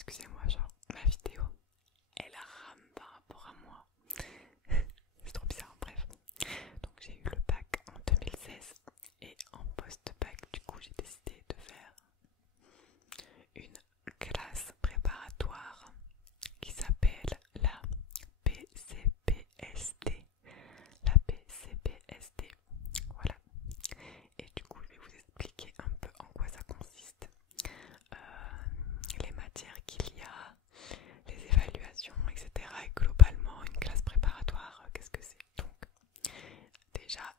excusez-moi, genre ma vidéo elle rame par rapport à moi. C'est trop bizarre, bref. Donc j'ai eu le bac en 2016 et en post-bac du coup j'ai décidé de faire une classe préparatoire qui s'appelle la PCPSD. La PCPSD, voilà. Et du coup je vais vous expliquer un peu en quoi ça consiste, les matières qu'il y a, les évaluations, etc. Et globalement une classe préparatoire, qu'est-ce que c'est? Donc déjà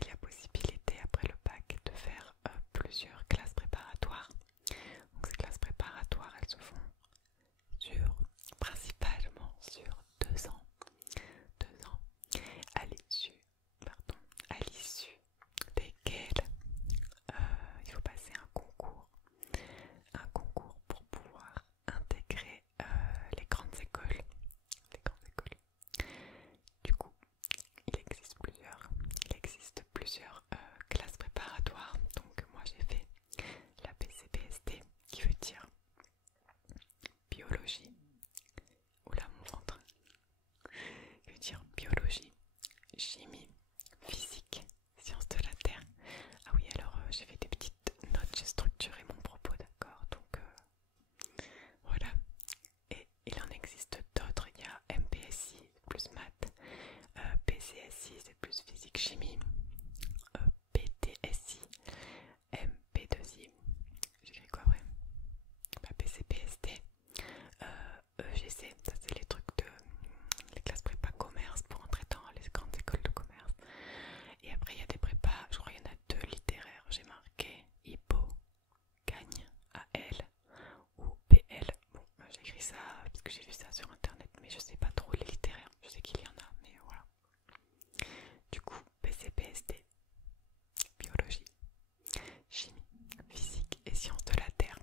il y a possibilité après le bac de faire plusieurs classes préparatoires. Donc ces classes préparatoires elles se font principalement sur 2 ans. 2 ans à l'issue, desquels il faut passer un concours pour pouvoir intégrer les grandes écoles. Du coup, il existe plusieurs classes préparatoires. Donc moi j'ai fait la PCPSD qui veut dire biologie. Oula mon ventre. Qui veut dire biologie, chimie, physique, sciences de la Terre. Ah oui, alors j'ai fait des petites notes, j'ai structuré mon propos, d'accord. Donc voilà. Et il en existe d'autres. Il y a MPSI, plus maths, PCSI, c'est plus physique, chimie, PTSI, MP2I, j'écris quoi vrai? PCPSD, EGC, ça c'est les trucs de les classes prépa commerce pour entrer dans les grandes écoles de commerce. Et après il y a des prépas, je crois qu'il y en a 2 littéraires, j'ai marqué Hippo, Gagne, AL ou PL. Bon, j'ai écrit ça parce que j'ai vu ça sur internet, mais je sais pas trop les littéraires, je sais qu'il y en a, mais voilà. Du coup, PCPSD, biologie, chimie, physique et sciences de la Terre.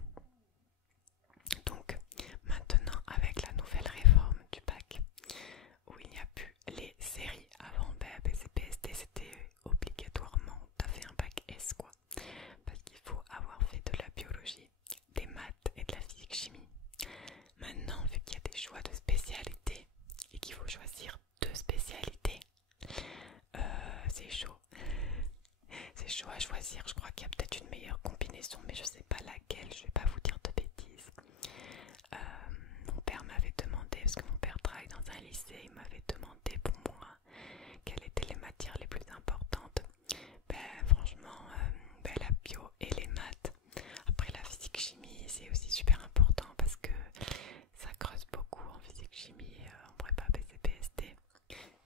Donc maintenant avec la nouvelle réforme du bac où il n'y a plus les séries, avant PCPSD c'était obligatoirement t'as fait un bac S quoi, parce qu'il faut avoir fait de la biologie, des maths et de la physique chimie. Maintenant vu qu'il y a des choix de spécialité et qu'il faut choisir 2 spécialités, c'est chaud. C'est chaud à choisir, je crois qu'il y a peut-être une meilleure combinaison mais je sais pas laquelle, je vais pas vous dire de bêtises. Mon père m'avait demandé, parce que mon père travaille dans un lycée, il m'avait demandé pour moi quelles étaient les matières les plus importantes. Franchement, la bio et les maths. Après la physique chimie c'est aussi super important parce que ça creuse beaucoup en physique chimie, en prépa PCPSD.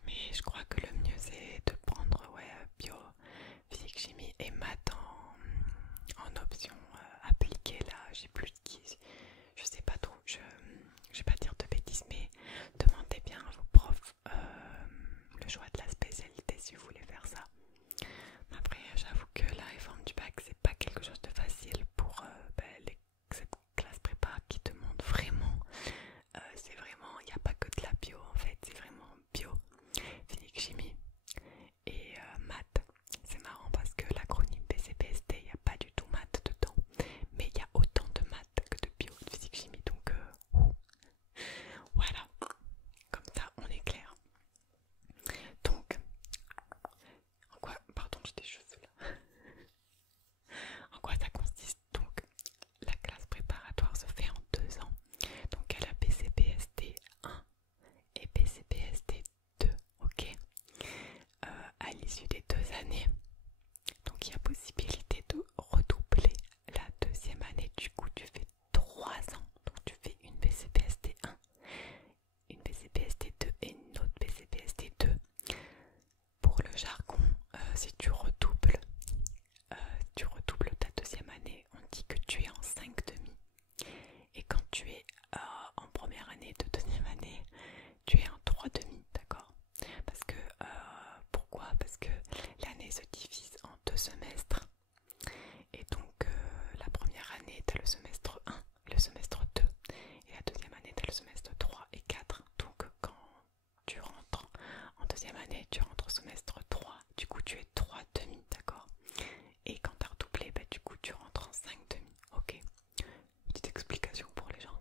Mais je crois que le mieux c'est de prendre bio, physique chimie et maths en option appliquée. Là j'ai plus de qui, je sais pas trop, je vais pas dire de bêtises, mais demandez bien à vos profs le choix de la spécialité si vous voulez faire ça. Après j'avoue que la réforme du bac c'est pas quelque chose de facile pour cette classe prépa qui demande vraiment, c'est vraiment, il n'y a pas que de la bio en fait, c'est vraiment bio, physique, chimie et maths. C'est marrant parce que l'acronyme PCPSD, il n'y a pas du tout maths dedans, mais il y a autant de maths que de bio, de physique, chimie, donc voilà, comme ça on est clair. Donc, en quoi, pardon j'ai des cheveux là, en quoi ça consiste donc? La classe préparatoire se fait en 2 ans, donc elle a PCPSD 1 et PCPSD 2, ok. À l'issue des 2 années, donc il y a possibilité de redoubler la 2e année, du coup tu fais 3 ans, donc tu fais une PCPSD 1, une PCPSD 2 et une autre PCPSD 2. Pour le jargon, si tu redoubles ta 2e année, on dit que tu es en 5,5. Et quand tu es en première année de 2e année, tu es en 3,5, d'accord? Parce que, pourquoi? Parce que l'année se divise en 2 semestres. Et donc, la première année, tu as le semestre 1, le semestre 2. Et la 2e année, tu as le semestre 3 et 4. Donc, quand tu rentres en 2e année, tu rentres au semestre 3. Du coup, tu es 3,5, d'accord? Et quand tu as redoublé, du coup, tu rentres en 5,5. Ok. Petite explication pour les gens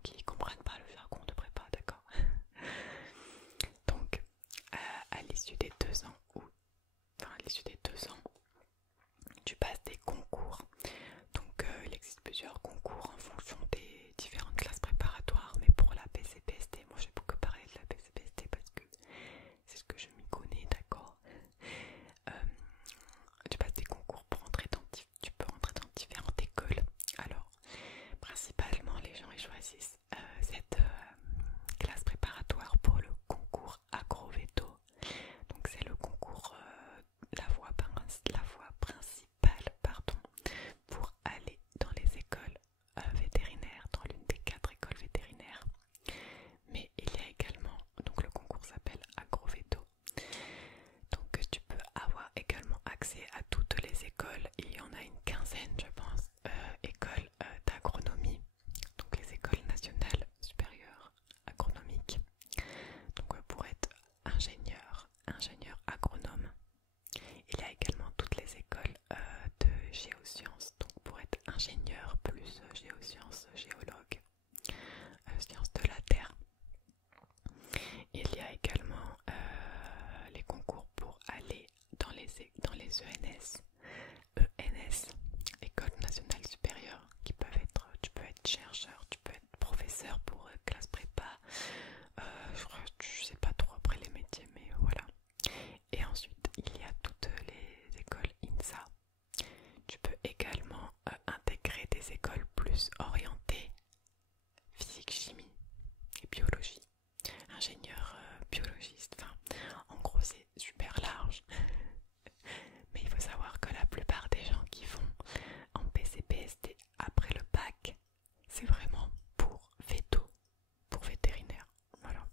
ingénieur plus géosciences, géologue, sciences de la Terre. Il y a également les concours pour aller dans les ENS, École nationale supérieure, qui peuvent être, tu peux être chercheur, tu peux être professeur pour classe prépa, je sais pas trop après les métiers, mais voilà. Et ensuite, il y a toutes les écoles INSA. Tu peux également intégrer des écoles plus orientées physique, chimie et biologie. Ingénieur biologiste, enfin, en gros c'est super large. Mais il faut savoir que la plupart des gens qui vont en PCPST après le bac, c'est vraiment pour veto, pour vétérinaire. Voilà.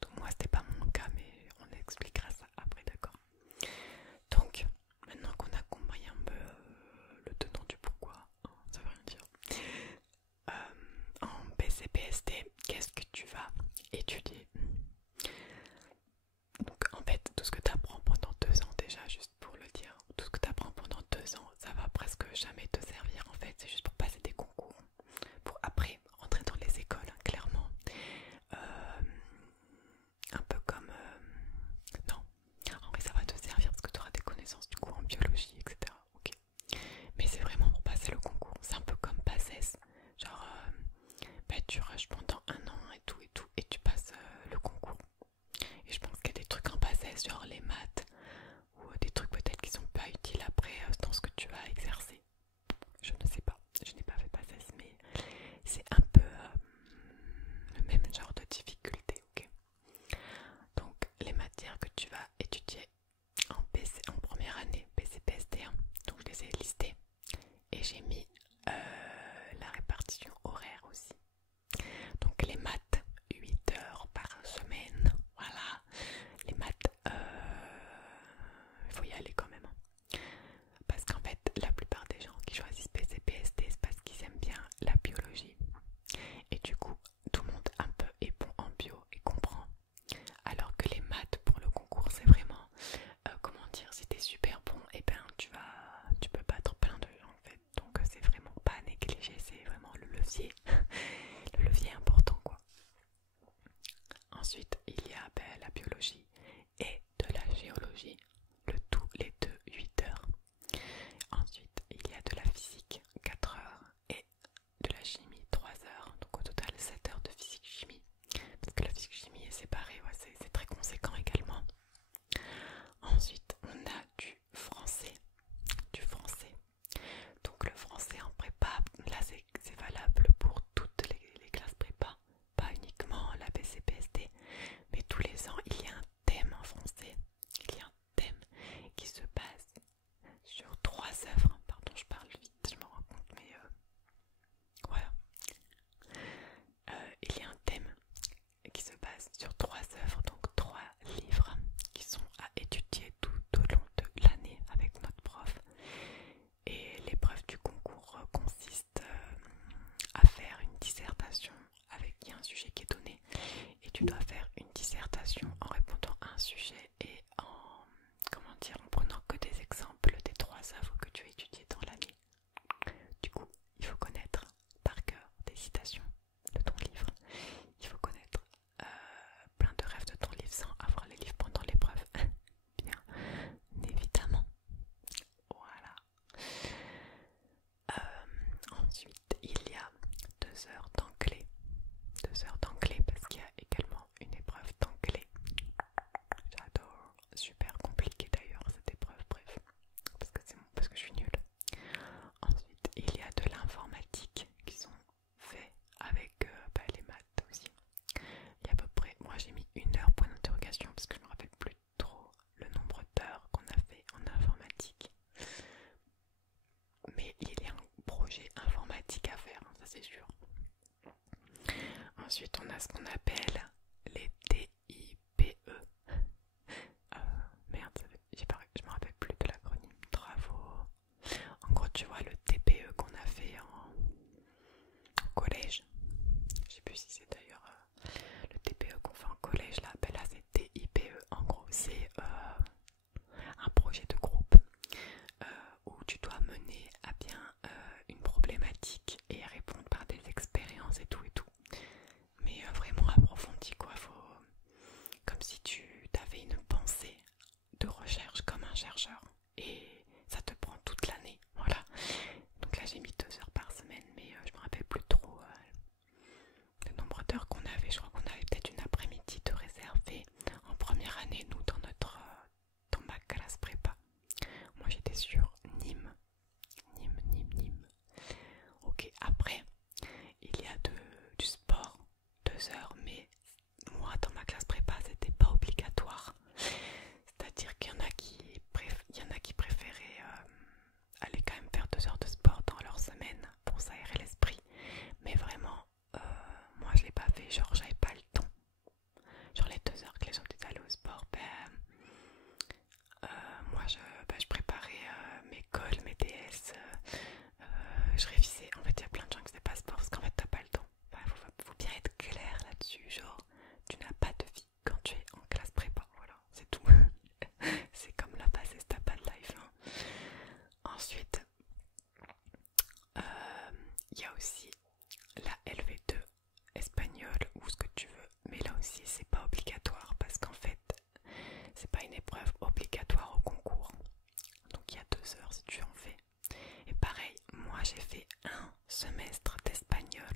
Donc moi c'était pas mon cas, mais on expliquera ça après, d'accord. Donc maintenant qu'on a compris un peu le tenant du pourquoi, ça veut rien dire. En PCPST, qu'est-ce que tu vas étudier? Donc en fait, tout ce que tu apprends pendant 2 ans déjà, juste pour le dire, tout ce que tu apprends pendant 2 ans, ça va presque jamais te servir en fait, c'est juste pour passer des concours. Pour après rentrer dans les écoles, hein, clairement. Un peu comme... non, en vrai ça va te servir parce que tu auras des connaissances du coup en biologie, etc. Ok. Mais c'est vraiment pour passer le concours, c'est un peu comme PACES. Genre, tu rushes pendant 1 an et tu passes le concours. Et je pense qu'il y a des trucs en PACES, genre les maths, ou des trucs peut-être qui sont pas utiles après dans ce que tu vas exercer. Je ne sais pas, je n'ai pas fait PACES, mais c'est un peu le même genre de difficulté, ok. Donc les matières que tu vas étudier en première année PCPST1, donc je les ai listées et j'ai mis la répartition horaire aussi. Donc les maths, 8 heures par semaine, voilà. Les maths, il faut y aller quand même. Parce qu'en fait, la plupart des gens qui choisissent PCPST, c'est parce qu'ils aiment bien la biologie. Et du coup, tout le monde un peu est bon en bio et comprend. Alors que les maths pour le concours, c'est vraiment, comment dire, si t'es super bon, et ben tu peux battre plein de gens en fait. Donc c'est vraiment pas à négliger, c'est vraiment le levier, le levier important quoi. Ensuite, il y a la biologie et de la géologie, le tout les deux 8 heures. Ensuite, il y a de la physique 4 heures et de la chimie 3 heures, donc au total 7 heures de physique-chimie. Parce que la physique-chimie est séparée, ouais, c'est très conséquent également. Ensuite, on a du français. Du français. Donc le français en prépa, là c'est valable pour toutes les classes prépa, pas uniquement la BCPST, mais tous les ans il y a un thème en français. Il y a un thème qui se base sur 3 œuvres. Pardon, je parle vite, je me rends compte, mais voilà. Il y a un thème qui se base sur 3 œuvres, donc 3 livres qui sont à étudier tout au long de l'année avec notre prof. Et l'épreuve du concours consiste à faire une dissertation avec un sujet qui est donné. Et tu dois faire une dissertation en répondant à un sujet et en, comment dire, en prenant que des exemples des 3 œuvres que tu as étudiées dans l'année. Du coup, il faut connaître par cœur des citations de ton livre. Il faut connaître plein de rêves de ton livre sans avoir les livres pendant l'épreuve. Bien évidemment. Voilà. Ensuite, il y a 2 heures d'anglais. 2 heures d'anglais parce qu'il y a également une épreuve d'anglais. J'adore. Super compliqué d'ailleurs cette épreuve, bref. Parce que je suis nulle. Ensuite, il y a de l'informatique qui sont faits avec les maths aussi. Il y a à peu près, moi j'ai mis 1 heure point d'interrogation parce que je me rappelle plus trop le nombre d'heures qu'on a fait en informatique. Mais il y a un projet informatique à faire, hein, ça c'est sûr. Ensuite on a ce qu'on appelle les TIPE. Merde, je me rappelle plus de l'acronyme. Travaux. En gros tu vois le TPE qu'on a fait en collège. Je sais plus si c'est d'ailleurs le TPE qu'on fait en collège là. Ben là c'est TIPE. En gros c'est un projet de groupe où tu dois mener à bien il y a aussi la LV2 espagnol ou ce que tu veux, mais là aussi c'est pas obligatoire parce qu'en fait c'est pas une épreuve obligatoire au concours, donc il y a 2 heures si tu en fais. Et pareil, moi j'ai fait un semestre d'espagnol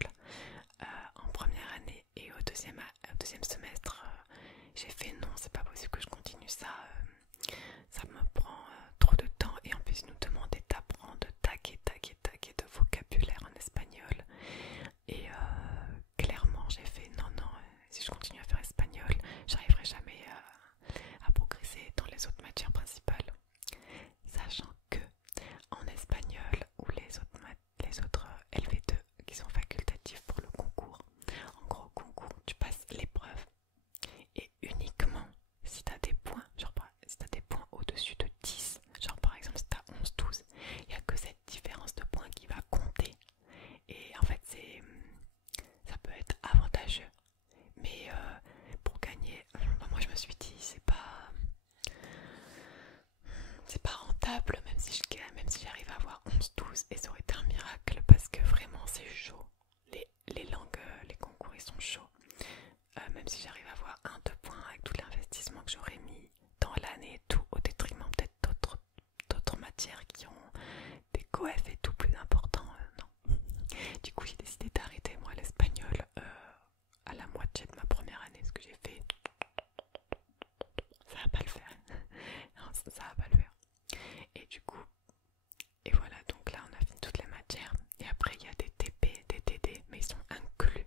en première année et au deuxième semestre j'ai fait non, c'est pas possible que je continue ça, ça me prend trop de temps et en plus ils nous demandaient d'apprendre tac et de vocabulaire en espagnol. Et clairement j'ai fait non, si je continue à faire espagnol, j'arriverai jamais à progresser dans les autres matières principales. Sachant que en espagnol ou les autres LV2 qui sont facultatifs pour le concours, en gros concours, tu passes l'épreuve et uniquement si tu as des points, genre si tu as des points au-dessus de 10, genre par exemple si tu as 11-12, il n'y a que cette différence de points qui va compter. Et en fait ça peut être avantageux, mais pour gagner, moi je me suis dit c'est pas rentable, même si j'arrive à avoir 11-12, et ça aurait été un miracle parce que vraiment c'est chaud, les langues, les concours ils sont chauds. Même si j'arrive à avoir 1-2 points avec tout l'investissement que j'aurais mis dans l'année et tout, au détriment peut-être d'autres matières qui ont des coefs et tout plus importants, non. Du coup j'ai décidé d'arrêter moi l'espagnol à la moitié de ma première année. Ce que j'ai fait, ça va pas le faire. Non, ça va pas le faire. Et du coup, et voilà, donc là on a fini toutes les matières. Et après il y a des TP, des TD, mais ils sont inclus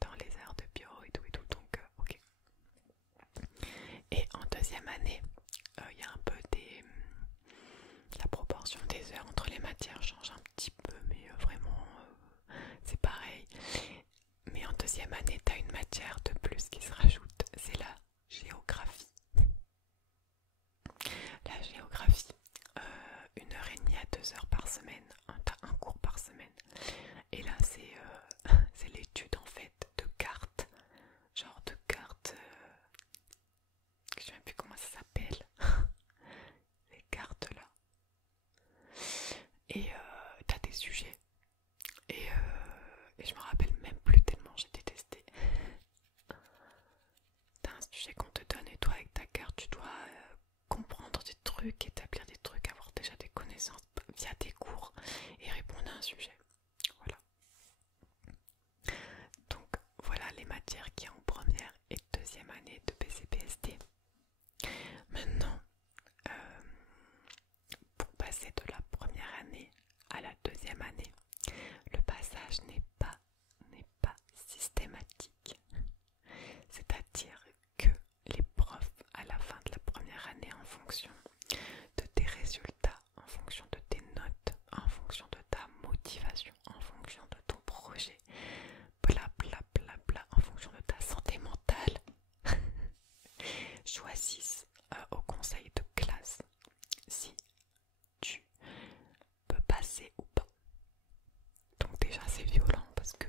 dans les heures de bio et tout, donc ok. Et en deuxième année, il y a un peu la proportion des heures entre les matières change un petit peu, mais vraiment c'est pareil. Mais en deuxième année, tu as une matière de plus qui se rajoute, c'est la géographie. La géographie, 1h30 à 2 heures par semaine, tu as un cours par semaine. Et là, c'est l'étude en fait de cartes, genre de cartes, je sais même plus comment ça s'appelle, les cartes là. Et t'as des sujets. Et je me rappelle même plus tellement j'ai détesté. T'as un sujet qu'on te donne et toi avec ta carte tu dois comprendre des trucs, établir des trucs, avoir déjà des connaissances via tes cours et répondre à un sujet. Voilà. Donc voilà les matières qu'il y a en première et deuxième année de BCPST. Maintenant, pour passer de la première année à la deuxième année, le passage n'est pas systématique. C'est-à-dire que les profs, à la fin de la première année, en fonction de tes résultats, en fonction de tes notes, en fonction de ta motivation, en fonction de ton projet, en fonction de ta santé mentale, choisissent au conseil de classe si tu peux passer ou pas. Donc déjà c'est violent parce que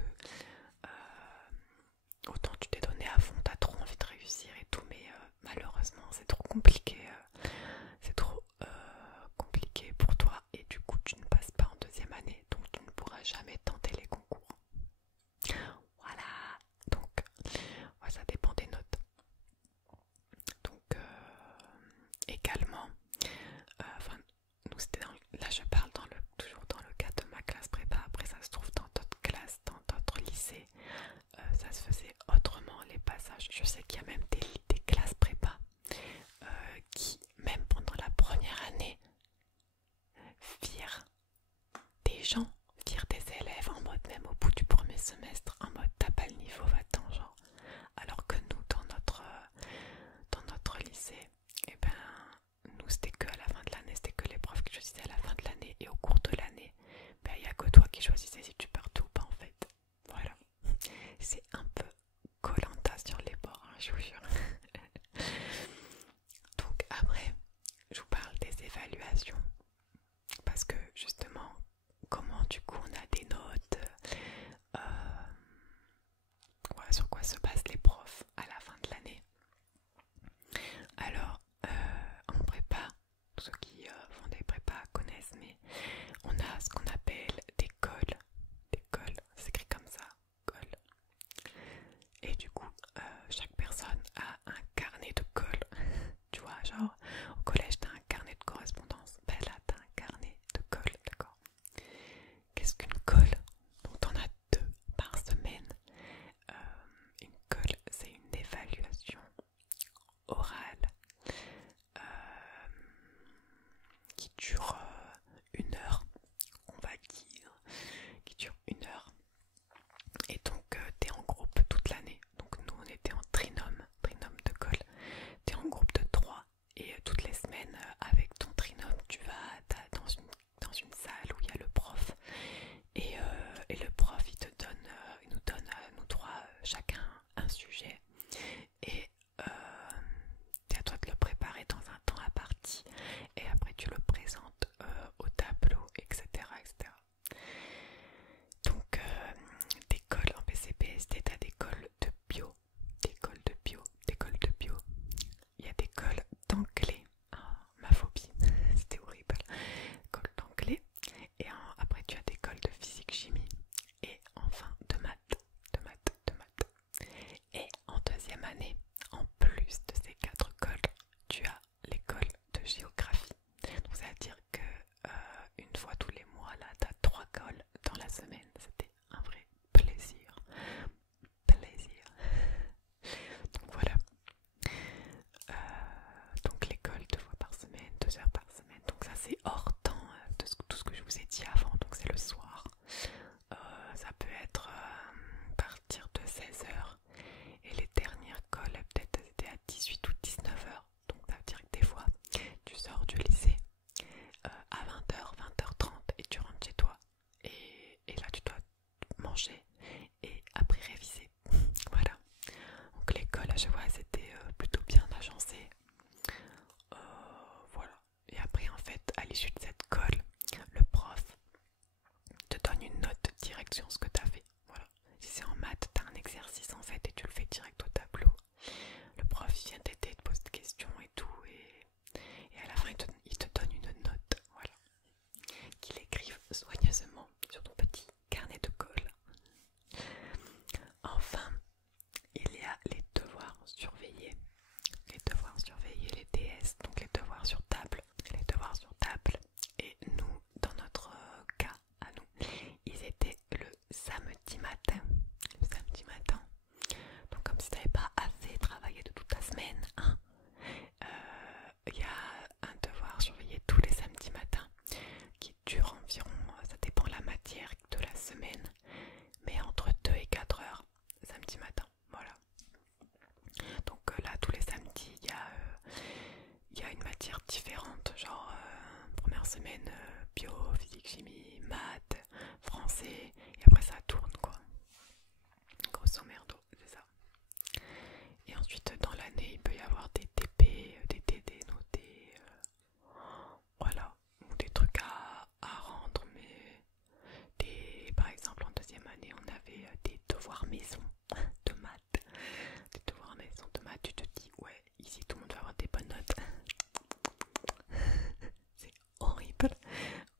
autant tu t'es donné à fond, t'as trop envie de réussir et tout, mais malheureusement c'est trop compliqué, compliqué pour toi et du coup tu ne passes pas en deuxième année, donc tu ne pourras jamais tenter les concours. Voilà, donc ouais, ça dépend des notes. Donc également, nous c'était là je parle toujours dans le cadre de ma classe prépa, après ça se trouve dans d'autres classes, dans d'autres lycées, ça se faisait autrement les passages. Je sais qu'il y a même des classes prépa qui, même pendant la première année, virent des gens, virent des élèves en mode, même au bout du premier semestre, en mode t'as pas le niveau, va-t'en, genre. Alors que nous, dans notre lycée, et ben nous c'était que à la fin de l'année, c'était que les profs qui choisissaient à la fin de l'année, et au cours de l'année, ben il y a que toi qui choisissais si tu partais ou pas en fait. Voilà. C'est un peu Koh-Lanta sur les bords, hein, je vous jure. Donc après, je vous parle des évaluations. Parce que justement, comment du coup on a des notes, semaine. C'était un vrai plaisir. Plaisir. Donc voilà. Donc l'école 2 fois par semaine, 2 heures par semaine. Donc ça c'est hors temps de tout ce que je vous ai dit avant. Donc c'est le soir. Ça peut être à partir de 16 heures. Et les dernières calls peut-être c'était à 18 ou 19 heures. Donc ça veut dire que des fois tu sors du lycée à 20 heures, 20 h 30 et tu rentres chez toi. Et là tu dois manger et après réviser. Voilà. Donc l'école à chaque fois c'était plutôt bien agencé. Voilà. Et après en fait à l'issue de cette colle, le prof te donne une note direct sur ce que tu as fait. Voilà. Si c'est en maths, tu as un exercice en fait et tu le fais direct au tableau. Le prof vient t'aider, te pose des questions et tout et à la fin il te donne une note. Voilà. Qu'il écrive soigneusement sur ton petit carnet de colle. Enfin, il y a les devoirs surveillés. Les devoirs surveillés, les DS, donc les devoirs sur table. Les devoirs sur table. Et nous, dans notre cas, à nous, ils étaient le samedi matin. Le samedi matin. Donc comme si tu n'avais pas assez travaillé de toute ta semaine, hein, il y a un devoir surveillé tous les samedis matins qui dure environ, ça dépend la matière de la semaine, mais entre 2 et 4 heures samedi matin. Voilà. Donc là tous les samedis il y a une matière différente, genre première semaine bio, physique, chimie, maths, français, et après ça tourne quoi. Grosso merdo, c'est ça. Et ensuite dans l'année il peut y avoir des TP, des TD notés, voilà, ou des trucs à rendre, mais par exemple en deuxième année on avait des devoirs maison de maths. Des devoirs maison de maths, tu te dis ouais, ici tout le monde va avoir des bonnes notes. C'est horrible,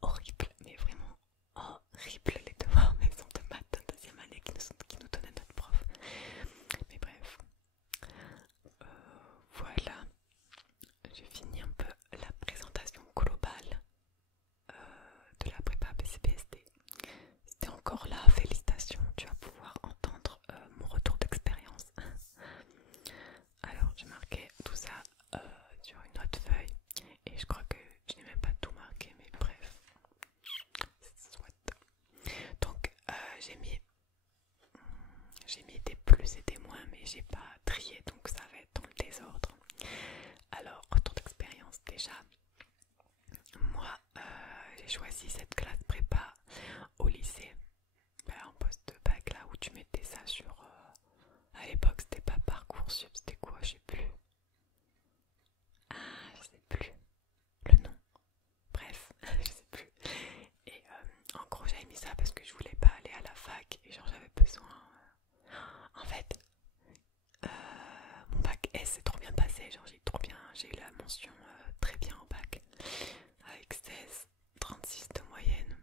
horrible, mais vraiment horrible les devoirs maison de maths en deuxième année qui nous donnait notre prof. Mais bref, voilà, j'ai fini un peu la présentation globale de la prépa PCPSD. C'était encore là, félicitations, tu vas pouvoir entendre mon retour d'expérience. Alors j'ai marqué tout ça sur une autre feuille et je crois que je n'ai même pas tout marqué, mais bref, soit. Donc j'ai mis des plus et des moins, mais j'ai pas trié, donc ça va être dans le désordre. Alors retour d'expérience déjà. Moi j'ai choisi cette classe prépa au lycée, en poste de bac là où tu mettais ça sur à l'époque c'était pas Parcoursup, c'était quoi, je sais plus. Ah, je sais plus le nom. Bref, je sais plus. Et en gros j'avais mis ça parce que je voulais pas aller à la fac et genre j'avais besoin. En fait, mon bac S s'est trop bien passé, genre j'ai eu la mention très bien au bac avec 16, 36 de moyenne.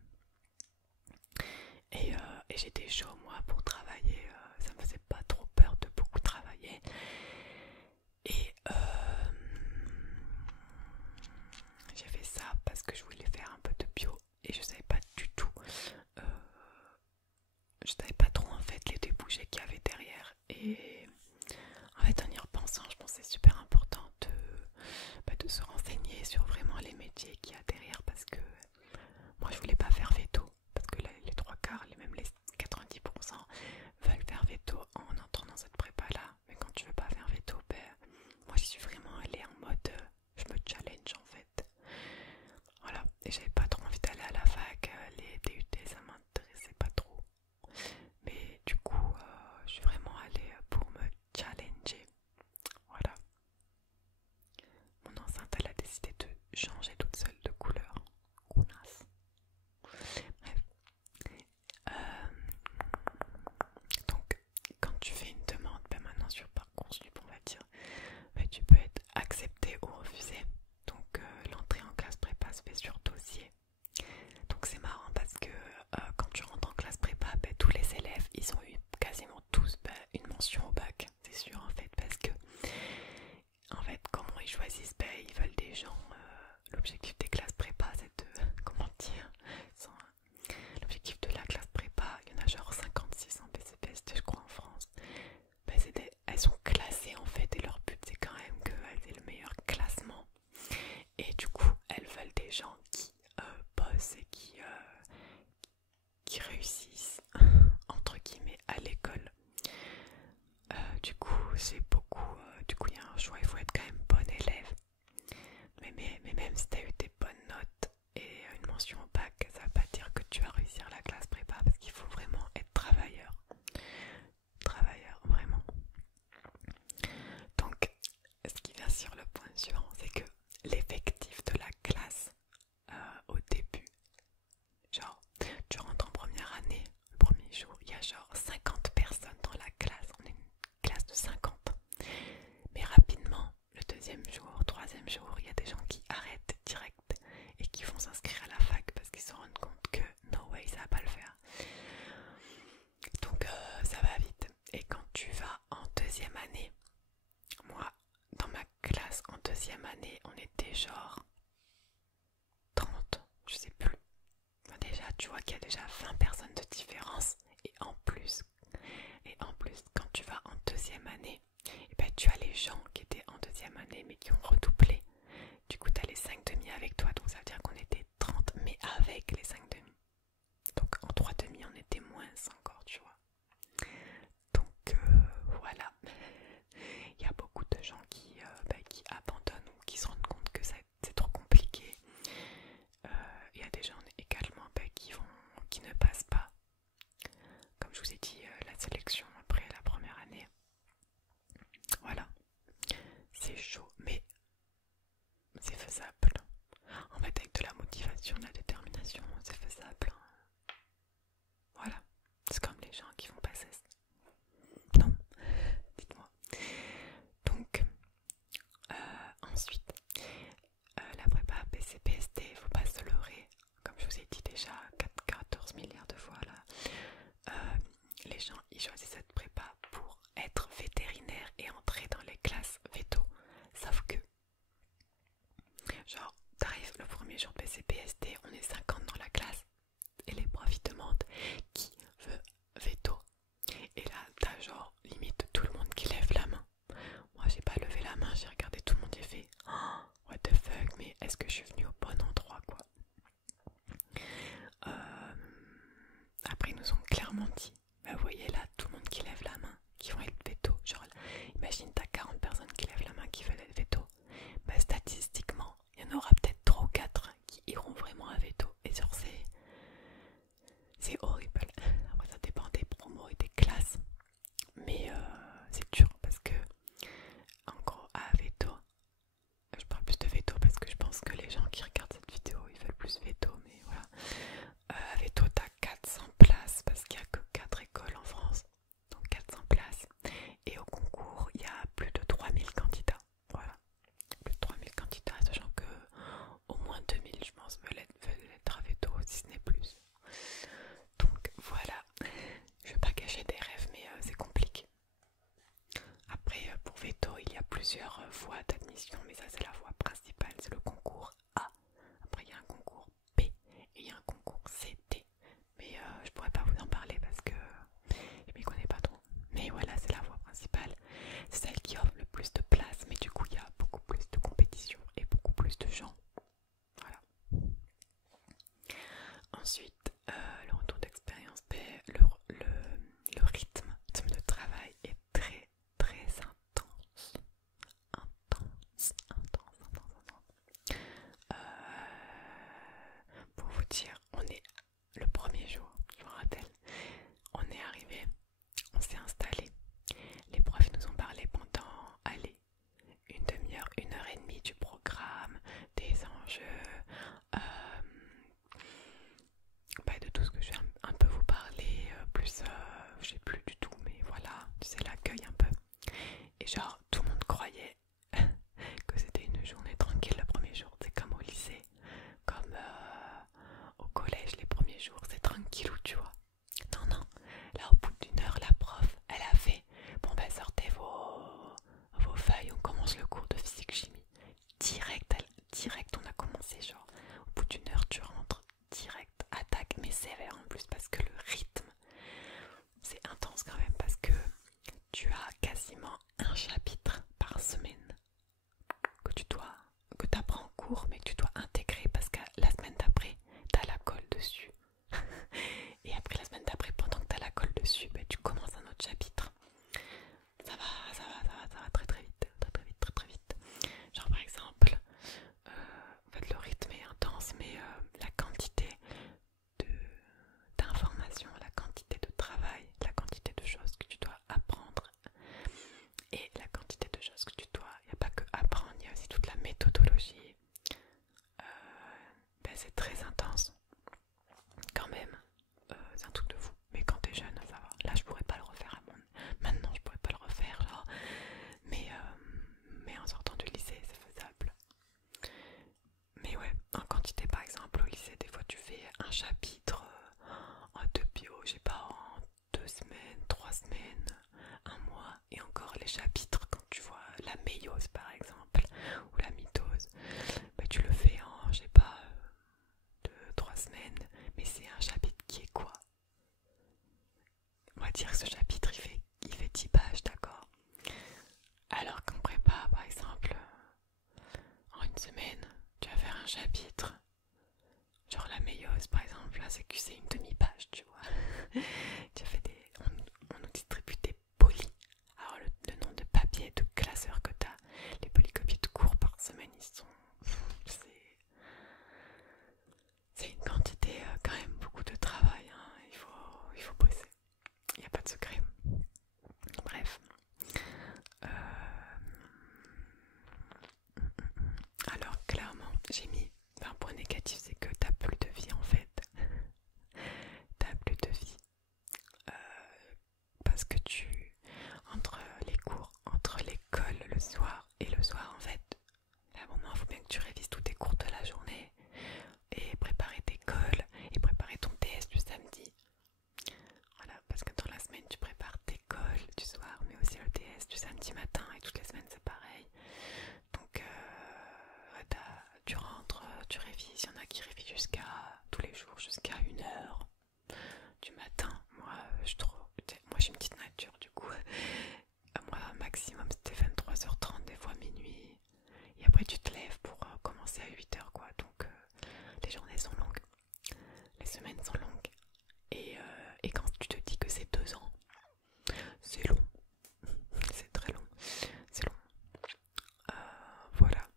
Et j'étais chaud moi pour travailler, ça me faisait pas trop peur de beaucoup travailler. Et j'ai fait ça parce que je voulais faire un peu de bio et je savais pas du tout, je savais pas trop en fait les débouchés qu'il y avait derrière. Et en fait en y repensant, je pense que c'est super important de se renseigner sur vraiment les métiers qu'il y a derrière, parce que moi je voulais pas faire veto, parce que les 3/4, même les 90% veulent faire veto en entrant dans cette prépa là, mais quand tu veux pas faire veto, moi j'y suis vraiment allée en mode je me challenge en fait. Voilà, et j'avais pas trop envie d'aller à la fac, les DUT ça m'intéressait pas trop, mais du coup je suis vraiment allée pour me qui réussissent entre guillemets à l'école. Du coup c'est beaucoup, du coup il y a un choix, il faut être quand même bon élève. Mais même si tu as eu des bonnes notes et une mention au bac, ça ne veut pas dire que tu vas réussir la classe prépa parce qu'il faut vraiment être travailleur. Travailleur, vraiment. Donc, ce qui vient sur le point suivant, c'est que l'effectif de la classe au début, genre, tu rentres en première année, le premier jour, il y a genre 50 personnes dans la classe, on est une classe de 50. Mais rapidement, le deuxième jour, troisième jour, il y a des gens qui arrêtent direct et qui vont s'inscrire à la fac parce qu'ils se rendent compte que no way, ça va pas le faire. Donc ça va vite. Et quand tu vas en deuxième année, moi, dans ma classe en deuxième année, on était genre 30, je sais plus. Enfin, déjà, tu vois qu'il y a déjà 20 personnes de différence. Et en plus, quand tu vas en deuxième année, et ben, tu as les gens qui étaient en deuxième année mais qui ont redoublé. Du coup, tu as les 5 demi avec toi. Donc ça veut dire qu'on était 30 mais avec les 5 demi. Donc en 3 demi, on était moins encore, tu vois. Donc voilà. Il y a beaucoup de gens qui abandonnent ou qui se rendent compte que c'est trop compliqué. Il y a des gens également qui ne passent pas. Comme je vous ai dit, la sélection après la première année. Voilà. C'est chaud, mais c'est faisable. En fait, avec de la motivation, de la détermination, c'est faisable. Voilà. C'est comme les gens qui font pas cesse. Non, dites-moi. Donc, ensuite, la prépa PCPST, il faut pas se leurrer. Comme je vous ai dit déjà 14 milliards de fois là, les gens ils choisissent cette prépa pour être vétérinaire et entrer dans les classes veto. Sauf que, genre, t'arrives le premier jour de PCPST, on est 50 dans la classe et les profs ils demandent qui veut veto. Et là, t'as genre limite tout le monde qui lève la main. Moi, j'ai pas levé la main, j'ai regardé tout le monde, j'ai fait oh, what the fuck, mais est-ce que je suis venue au bon endroit, quoi. Après, ils nous ont clairement dit, bah, vous voyez là, tout le monde qui lève la main, qui vont être veto. Genre, imagine, t'as 40 personnes qui lèvent la main qui veulent être veto. Bah, statistiquement, il y en aura peut-être 3 ou 4 qui iront vraiment à veto. Et sur c'est horrible. Après, ça dépend des promos et des classes. Mais c'est dur parce que, en gros, à veto, je parle plus de veto parce que je pense que les gens qui regardent cette vidéo, ils veulent plus veto, mais voilà. À veto, t'as 400 places parce qu'il n'y a que 4 écoles en France. Donc 400 places. Et au concours, il y a plus de 3000 candidats. Voilà. Plus de 3000 candidats, sachant que au moins 2000, je pense, veulent être à veto, si ce n'est plus. Donc voilà. Je vais pas cacher des rêves, mais c'est compliqué. Après, pour veto, il y a plusieurs voies d'admission, mais ça c'est la voie principale, c'est le concours A. Après, il y a un concours B et il y a un concours CT. Mais je pourrais pas vous en parler parce que je m'y connais pas trop. Mais voilà, c'est la voie principale. C'est celle qui offre le plus de place, mais du coup, il y a beaucoup plus de compétition et beaucoup plus de gens. Voilà. Ensuite, le retour d'expérience, le rythme de travail est très très intense. Intense. Pour vous dire, on est le premier jour, je me rappelle, on est arrivé, on s'est installé. Les profs nous ont parlé pendant, allez, une demi-heure, 1 heure et demie du programme, des enjeux, de tout ce que je vais un peu vous parler, plus je sais plus du tout, mais voilà, c'est l'accueil un peu. Et genre, tout le monde croyait que c'était une journée tranquille le premier jour. C'est comme au lycée, comme au collège, les premiers jours, c'est tranquillou, tu vois. Non, non, là au bout d'1 heure, la prof, elle a fait bon ben sortez vos feuilles, on commence le cours de physique-chimie. Direct, on a commencé, genre au bout d'1 heure, tu rentres direct, attaque, mais sévère en plus parce que le rythme, c'est intense quand même parce que tu as quasiment un chapitre par semaine que tu apprends en cours mais que tu dois intégrer parce que la semaine d'après, tu as la colle dessus. Et va dire que ce chapitre il fait 10 pages, d'accord? Alors qu'en prépa, par exemple, en une semaine, tu vas faire un chapitre. Genre la meilleuse, par exemple, là, c'est une demi-page, tu vois. Tu as fait on nous distribue des polis. Alors le nombre de papiers, de classeurs que tu as, les polycopiés de cours par semaine, ils sont... C'est une quantité, quand même, beaucoup de travail, hein. Il faut bosser. Il n'y a pas de secret. Bref. Euh, Alors clairement, j'ai mis un point négatif, c'est que t'as plus de vie en fait. T'as plus de vie. Euh, Parce que entre les cours, entre l'école le soir et le soir en fait, là bon, il faut bien que tu révises tous tes cours de la journée et préparer tes cols et préparer ton TS du samedi. Voilà, parce que dans la semaine tu prépares tes cols du soir mais aussi le TS du samedi matin et toutes les semaines c'est pareil. Donc tu rentres, tu révises, il y en a qui révisent jusqu'à tous les jours jusqu'à 1h du matin. Moi j'ai une petite nature du coup. Moi maximum c'était 23h30, des fois minuit. Et après tu te lèves pour commencer à 8h quoi. Donc les journées sont longues, les semaines sont longues. Et quand tu te dis que c'est 2 ans, c'est long. C'est très long. C'est long. Voilà.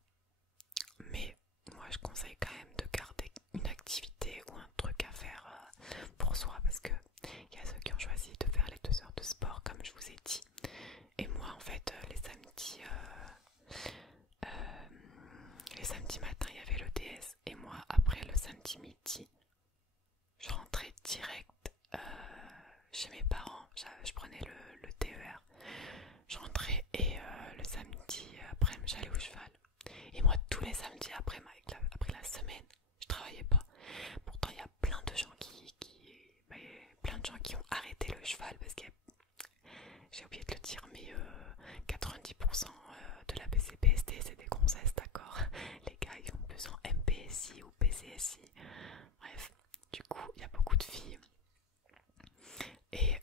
Mais moi je conseille quand même de garder une activité ou un truc à faire pour soi parce que il y a ceux qui ont choisi de faire les 2 heures de sport comme je vous ai dit. Et moi en fait les samedis matins il y avait le DS et moi après le samedi midi je rentrais direct chez mes parents. Je prenais le TER. Je rentrais et le samedi après j'allais au cheval. Et moi tous les samedis après la semaine, je travaillais pas. Pourtant il y a plein de gens plein de gens qui ont arrêté le cheval parce que j'ai oublié de le dire, mais 90% de la BCPST c'est des gonzesses, d'accord? Les gars ils ont plus en MPSI ou PCSI. Bref, du coup il y a beaucoup de filles. Et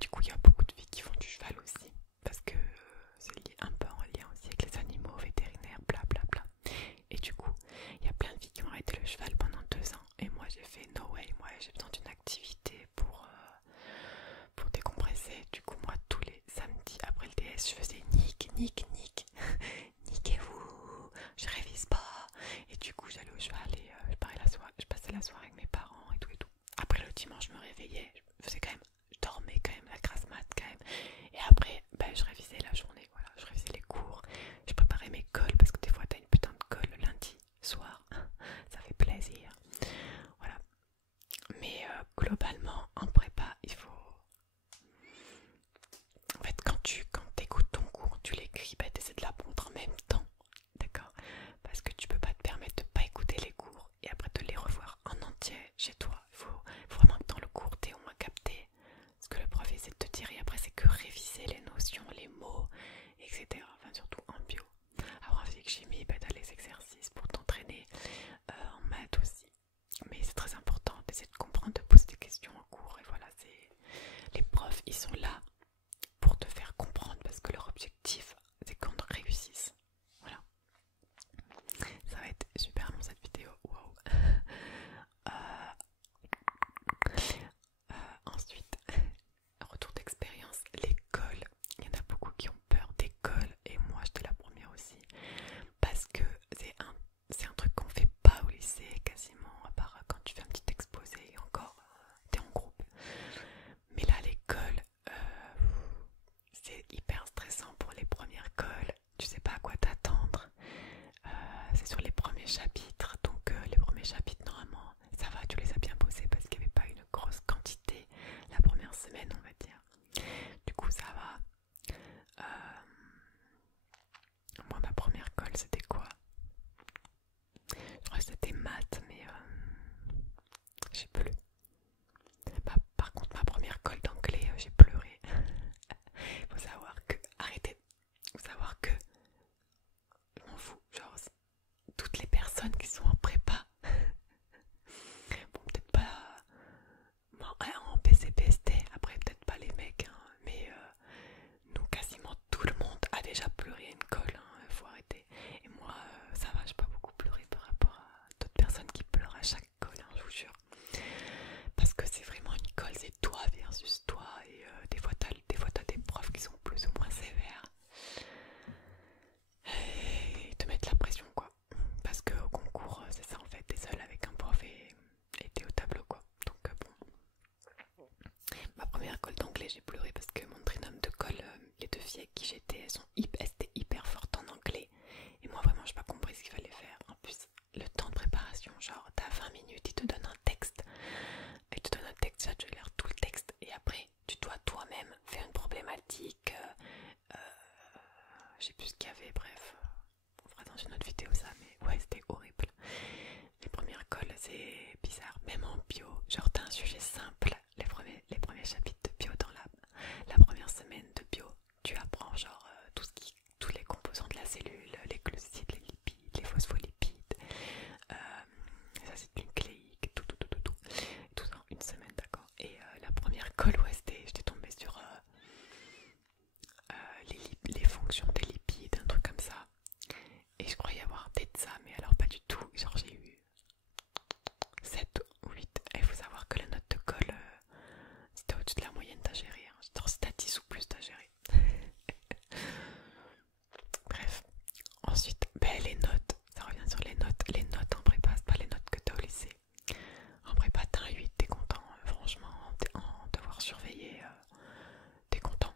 du coup il y a beaucoup de filles qui font du cheval aussi. Parce que c'est lié un peu en lien aussi avec les animaux vétérinaires, bla bla bla. Et du coup, il y a plein de filles qui ont arrêté le cheval pendant 2 ans. Et moi j'ai fait no way, moi j'ai besoin d'une activité pour décompresser. Du coup moi tous les samedis après le DS je faisais nique. Niquez-vous, je révise pas. Et du coup j'allais au cheval et je passais la soirée avec mes parents et tout et tout. Après le dimanche je me réveillais, je dormais quand même la grasse mat quand même. Et après je révisais la journée, voilà, je révisais les cours, je préparais mes cols parce que des fois t'as une putain de colle le lundi soir, ça fait plaisir. Voilà. Mais globalement en prépa il faut... En fait quand t'écoutes ton cours, tu l'écris, t'essaies de l'apprendre en même temps, d'accord? Parce que tu peux pas te permettre de pas écouter les cours et après de les revoir en entier chez toi. Il faut vraiment que dans le cours t'aies au moins capté ce que le prof essaie de te dire et après c'est que réviser les notions, les mots, etc. Enfin surtout en bio. Alors en physique chimie, t'as les exercices pour t'entraîner, en maths aussi. Mais c'est très important d'essayer de comprendre, de poser des questions en cours et voilà, les profs ils sont là pour te faire comprendre parce que leur objectif c'est qu'on réussisse. Voilà. Ça va être super long cette vidéo. Wow. anglais, j'ai pleuré parce que mon trinôme de colle, les deux filles avec qui j'étais, elles étaient hyper fortes en anglais. Et moi vraiment, j'ai pas compris ce qu'il fallait faire. En plus, le temps de préparation, genre t'as 20 minutes, ils te donnent un texte. Ils te donnent un texte, ça tu lire tout le texte. Et après, tu dois toi-même faire une problématique. Je sais plus ce qu'il y avait, bref. On fera dans une autre vidéo ça, mais ouais, c'était horrible. Les premières colles, c'est bizarre. Même en bio, genre t'as un sujet simple. Les premiers chapitres de bio dans la première semaine de bio, tu apprends genre tous les composants de la cellule, les glucides, les lipides, les phospholipides, les acides nucléiques, tout ça en une semaine, d'accord. Et la première colle, ouais, j'étais tombée sur les fonctions des lipides, un truc comme ça. Et je croyais avoir peut-être ça, mais alors pas du tout. Genre j'ai eu 7 ou 8. Et il faut savoir que la note de colle, c'était au-dessus de la moyenne, t'as géré. Hein. Genre si t'as 10 ou plus, t'as géré. Bref. Ensuite, ben, les notes. Ça revient sur les notes. Les notes en prépa, c'est pas les notes que t'as au lycée. En prépa, t'as un 8, t'es content. Franchement, en devoir surveiller, t'es content.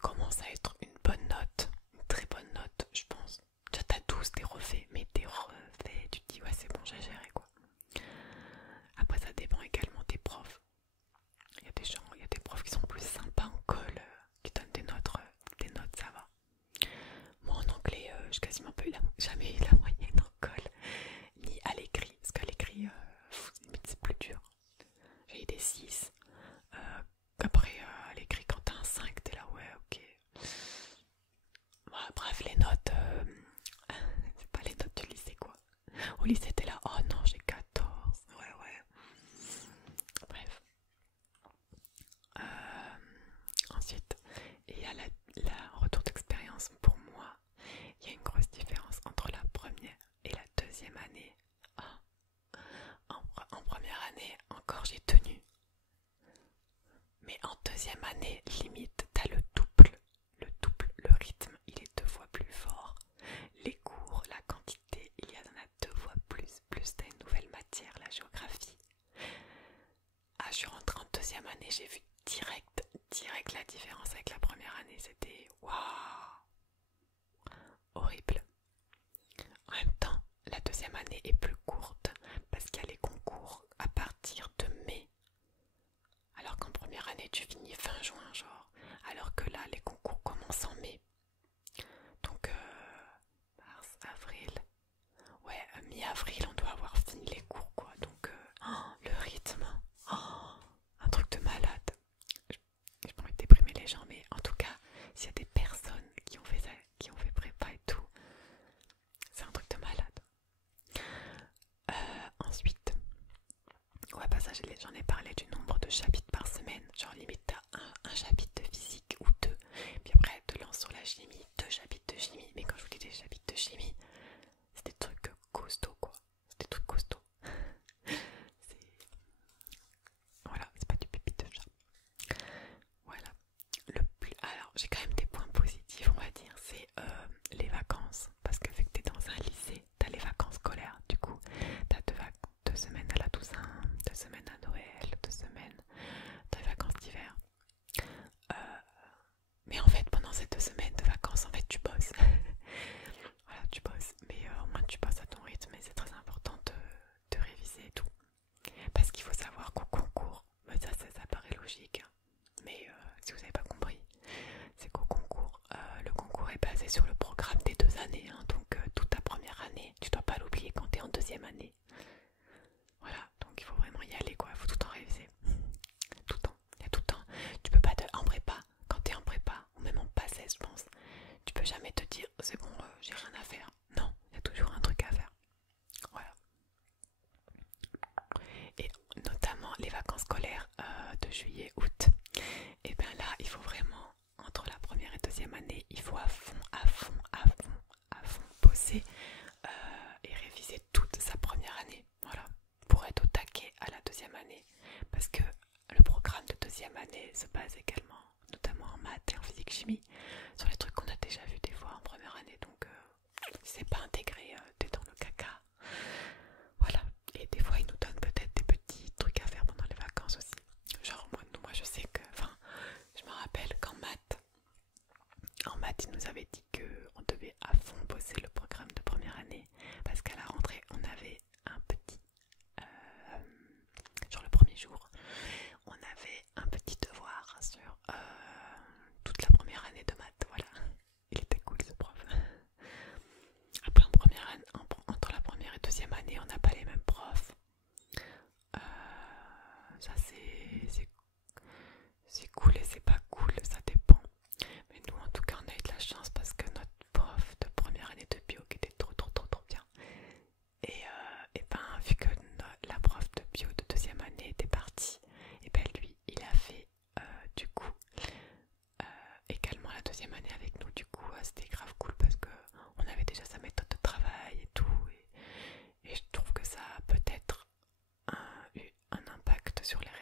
Commence à être une bonne note. Une très bonne note, je pense. Déjà, t'as 12, t'es refait. Mais t'es refait. Tu te dis, ouais, c'est bon, j'ai géré quoi. Après, ça dépend également des profs. Il y a des gens, il y a des profs qui sont plus sympas en colle, qui donnent des notes, ça va. Moi en anglais, j'ai quasiment pas jamais eu la moyenne en colle, ni à l'écrit, parce qu'à l'écrit, limite c'est plus dur. J'ai eu des 6. Après, à l'écrit, quand t'as un 5, t'es là, ouais, ok. Ouais, bref, les notes, c'est pas les notes du lycée quoi. Au lycée, t'es là, oh non, j'ai 14. Ouais. Bref. Ensuite, il y a la retour d'expérience. Pour moi, il y a une grosse différence entre la première et la deuxième année. Ah, en première année, encore j'ai tenu. Mais en deuxième année, limite, t'as le double. Le rythme, il est 2 fois plus fort. Les cours, la quantité, il y en a 2 fois plus. Plus t'as une nouvelle matière, la géographie. Ah, je suis rentrée en deuxième année, j'ai vu direct la différence avec la première année. C'était waouh, horrible. En même temps, la deuxième année est plus courte parce qu'il y a les concours à partir de mai. Alors qu'en première année, tu finis fin juin, genre. Alors que là, les concours commencent en mai. Donc, mars, avril. Ouais, mi-avril, on doit avoir fini les cours, quoi. Donc, le rythme. Un truc de malade. J'ai pas envie de déprimer les gens, mais en tout cas, s'il y a des personnes qui ont fait ça, qui ont fait prépa et tout, c'est un truc de malade. Ensuite, ouais, bah ça, j'en ai parlé du nombre de chapitres par semaine. Genre, limite, t'as un chapitre de physique ou 2. Puis après, elle te lance sur la chimie, 2 chapitres de chimie. Mais quand je vous dis des chapitres de chimie, c'est des trucs costauds, quoi. C'est des trucs costauds. Voilà, c'est pas du pipi de chat. Voilà. Alors, j'ai quand même des points positifs, on va dire. C'est les vacances. Parce que vu que t'es dans un lycée, t'as les vacances scolaires. Du coup, t'as 2 semaines à la Toussaint, 2 semaines à Noël, 2 semaines de vacances d'hiver. Mais en fait, pendant ces 2 semaines de vacances, en fait, tu bosses. Voilà, tu bosses. Mais au moins, tu passes à ton rythme. Et c'est très important de réviser et tout. Parce qu'il faut savoir qu'au concours, ça paraît logique. Mais si vous n'avez pas compris, c'est qu'au concours, le concours est basé sur le programme des 2 années. Hein, donc toute ta première année, tu dois pas l'oublier quand tu es en deuxième année. Voilà, donc il faut vraiment y aller quoi, il faut tout le temps réviser. Tout le temps, il y a tout le temps. Tu peux pas en prépa, quand tu es en prépa, ou même en passé je pense, tu peux jamais te dire c'est bon, j'ai rien à faire. Non, il y a toujours un truc à faire. Voilà. Et notamment les vacances scolaires de juillet, août. Et bien là, il faut vraiment, entre la première et deuxième année, il faut à fond bosser et réviser toute sa première année. Voilà, pour être au taquet à la deuxième année. Parce que le programme de deuxième année se base également, notamment en maths et en physique chimie, sur les trucs qu'on a déjà vu des fois en première année. Donc si c'est pas intégré, t'es dans le caca. Voilà, et des fois ils nous donnent peut-être des petits trucs à faire pendant les vacances aussi. Genre moi je sais que, enfin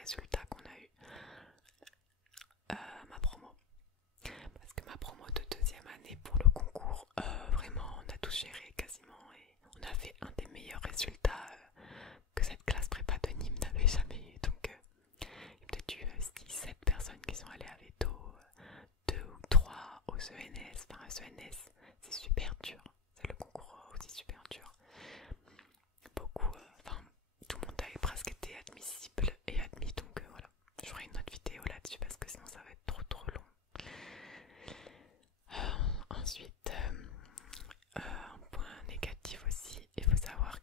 résultats qu'on a eu ma promo. Parce que ma promo de deuxième année pour le concours, vraiment on a tout géré quasiment et on a fait un des meilleurs résultats que cette classe prépa de Nîmes n'avait jamais eu. Donc il y a peut-être eu 6-7 personnes qui sont allées à Veto, 2 ou 3 aux ENS. Enfin ENS c'est super dur, c'est le concours aussi super dur. Beaucoup, enfin tout le monde avait presque été admissible et admis, donc voilà. Je ferai une autre vidéo là-dessus parce que sinon ça va être trop long. Ensuite, un point négatif aussi, il faut savoir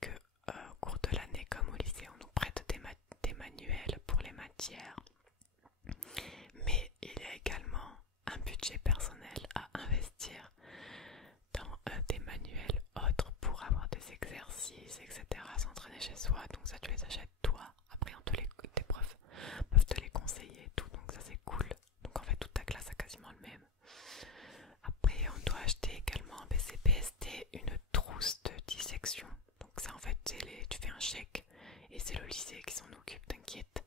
que au cours de l'année, comme au lycée, on nous prête des manuels pour les matières, mais il y a également un budget personnel à investir dans des manuels autres pour avoir des exercices, etc., s'entraîner chez soi. Donc ça, tu les achètes toi. Après, tes profs peuvent te les conseiller et tout, donc ça c'est cool. Donc en fait, toute ta classe a quasiment le même. Après, on doit acheter également un BCPST, une trousse de dissection. Donc ça en fait, tu fais un chèque et c'est le lycée qui s'en occupe, t'inquiète.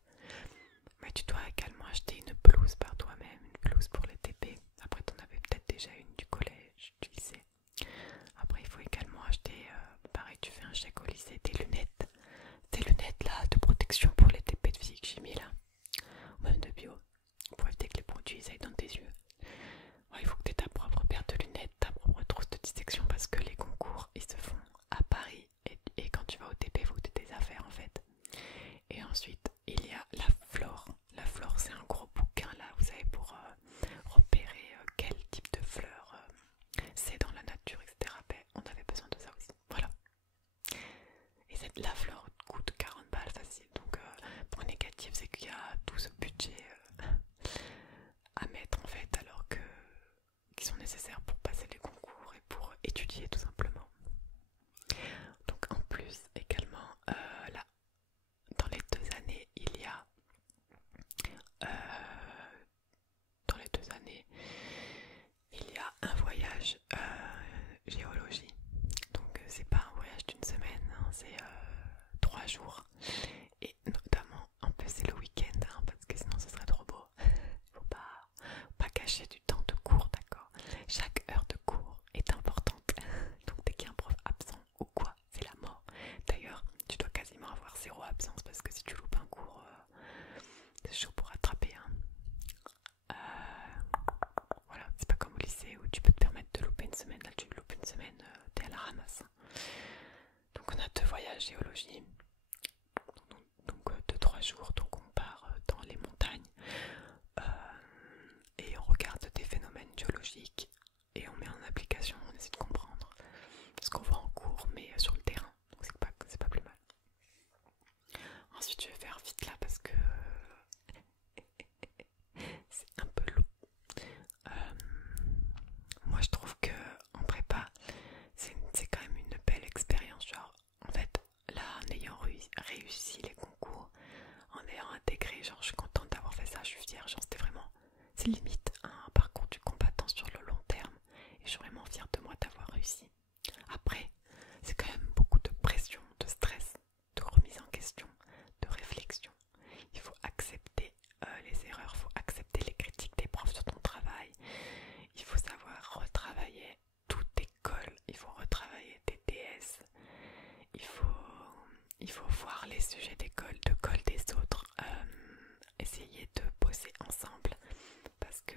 Mais tu dois également acheter une blouse par toi-même, une blouse pour les TP. Après, t'en avais peut-être déjà une du collège, du lycée. Après, il faut également acheter, pareil, tu fais un chèque au lycée, tes lunettes. Tes lunettes là, de protection pour les TP de physique chimie là, ou même de bio, pour éviter que les produits aillent dans tes yeux. Ouais, il faut que tu aies ta propre paire de lunettes, ta propre trousse de dissection parce que les concours ils se font à Paris et quand tu vas au TP, il faut que tu aies tes affaires en fait. Et ensuite, il y a la flore. La flore, c'est un gros bouquin là, vous savez, pour repérer quel type de fleurs c'est dans la nature, etc. Ben, on avait besoin de ça aussi. Voilà. Et la flore coûte 40 balles facile. Donc, point négatif, c'est qu'il y a tout ce budget à mettre en fait, alors que qui sont nécessaires pour passer les concours et pour étudier tout simplement. Donc en plus également là dans les 2 années dans les 2 années il y a un voyage géologie. Donc c'est pas un voyage d'une semaine, hein, c'est 3 jours et notamment en plus c'est le week-end, hein, parce que sinon ce serait trop beau. Faut pas cacher du temps de cours, d'accord? Chaque heure de cours est importante. Donc dès qu'il y a un prof absent ou quoi, c'est la mort. D'ailleurs, tu dois quasiment avoir 0 absence parce que si tu loupes un cours, c'est chaud pour rattraper. Hein. Voilà, c'est pas comme au lycée où tu peux te permettre de louper une semaine. Là, tu loupes une semaine, t'es à la ramasse. Donc on a 2 voyages géologie. Donc 2-3 jours, donc on part dans les montagnes et on regarde des phénomènes géologiques et on met en application, on essaie de comprendre ce qu'on voit en cours mais sur le terrain, donc c'est pas plus mal. Ensuite je vais faire vite là parce que c'est un peu long. Moi je trouve que en prépa c'est quand même une belle expérience, genre en fait là en ayant réussi les concours, en ayant intégré, genre je suis contente d'avoir fait ça, je suis fière, genre c'était vraiment, c'est limite un parcours du combattant sur le long terme et je suis vraiment fière de moi d'avoir réussi. Après c'est quand même beaucoup de pression, de stress, de remise en question, de réflexion. Il faut accepter les erreurs, il faut accepter les critiques des profs sur ton travail, il faut savoir retravailler tout tes cols, il faut retravailler tes DS, il faut voir les sujets de colle des autres, essayer de bosser ensemble parce que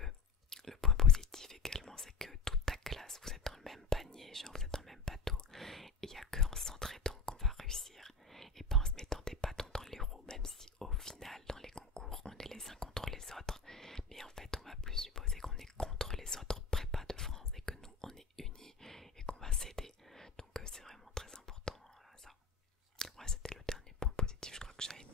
le point positif également c'est que toute ta classe vous êtes dans le même panier, genre vous êtes dans le même bateau et il n'y a que en s'entraidant qu'on va réussir et pas en se mettant des bâtons dans les roues, même si au final dans les concours on est les uns contre les autres, mais en fait on va plus supposer qu'on est contre les autres prépas de France et que nous on est unis et qu'on va s'aider. Donc c'est vraiment très important ça. Ouais, c'était le dernier point positif, je crois que j'avais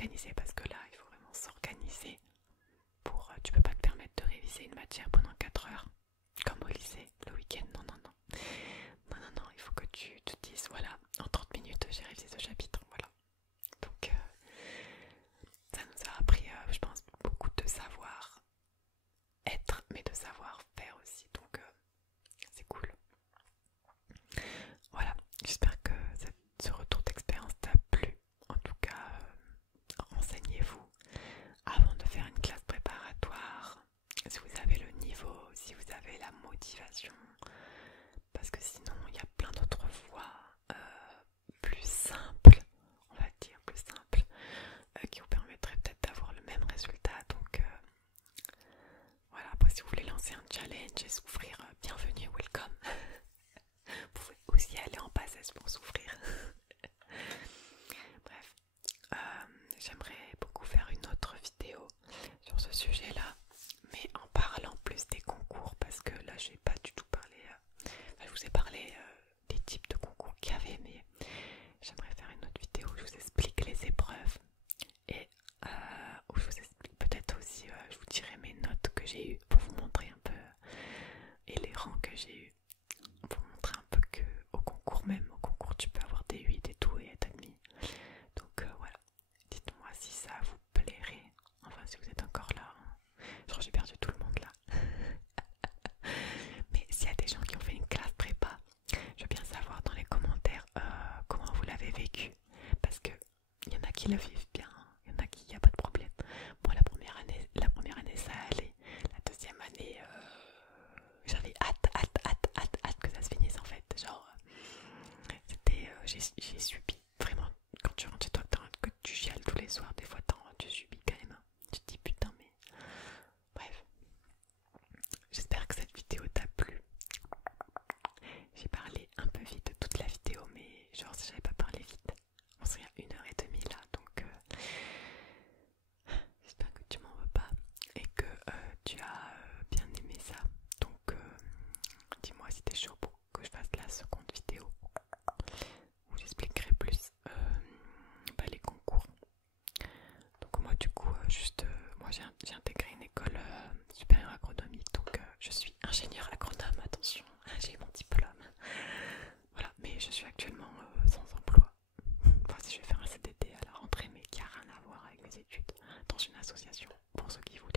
s'organiser parce que là il faut vraiment s'organiser pour tu peux pas te permettre de réviser une matière pendant 4 heures comme au lycée le week-end. Non non non. Non non non, il faut que tu te dises voilà, en 30 minutes j'ai révisé ce chapitre, voilà. Donc ça nous a appris je pense beaucoup de savoir être mais de savoir faire aussi, donc c'est cool. Voilà, j'espère que ce retour d'expérience t'a plu. En tout cas, renseignez-vous avant de faire une classe préparatoire, si vous avez le niveau, si vous avez la motivation, parce que sinon il y a plein d'autres voies plus simples, on va dire plus simples, qui vous permettraient peut-être d'avoir le même résultat. Donc voilà, après si vous voulez lancer un challenge et souffrir, bienvenue, welcome. Vous pouvez aussi aller en passage pour souffrir. Bref, j'aimerais beaucoup faire une autre vidéo sur ce sujet-là, mais en parlant plus des concours, parce que là j'ai pas du tout parlé. Enfin, je vous ai parlé des types de concours qu'il y avait, mais j'aimerais faire une autre vidéo où je vous explique les épreuves et où je vous explique peut-être aussi, je vous dirai mes notes que j'ai eues pour vous montrer un peu et les rangs que j'ai eu pour montrer un peu que au concours même, au concours tu peux avoir des 8 et tout et être admis. Donc voilà, dites-moi si ça vous plairait, enfin si vous êtes encore là, hein. Je crois que j'ai perdu tout le monde là. Mais s'il y a des gens qui ont fait une classe prépa, je veux bien savoir dans les commentaires comment vous l'avez vécu, parce que il y en a qui le vivent bien, il y en a qui, il n'y a pas de problème. Moi la première année ça allait, la deuxième année j'avais hâte que ça se finisse en fait. Genre c'était, j'ai subi vraiment. Quand tu rentres chez toi, que tu chiales tous les soirs, des fois tu subis quand même, hein. Tu te dis putain mais bref. J'espère que cette vidéo t'a plu. J'ai parlé un peu vite de toute la vidéo, mais genre si j'avais pas parlé vite on serait à 1h30 là, donc j'espère que tu m'en veux pas et que tu as bien aimé ça. Donc dis-moi si t'es chaud pour que je fasse la seconde vidéo où j'expliquerai plus les concours. Donc moi du coup moi j'ai intégré une école supérieure agronomique, donc je suis ingénieur agronome, attention, hein, j'ai mon diplôme. Voilà, mais je suis actuellement sans emploi. Enfin si je vais faire un CDD à la rentrée, mais qui a rien à voir avec mes études, dans une association, pour ceux qui voudraient.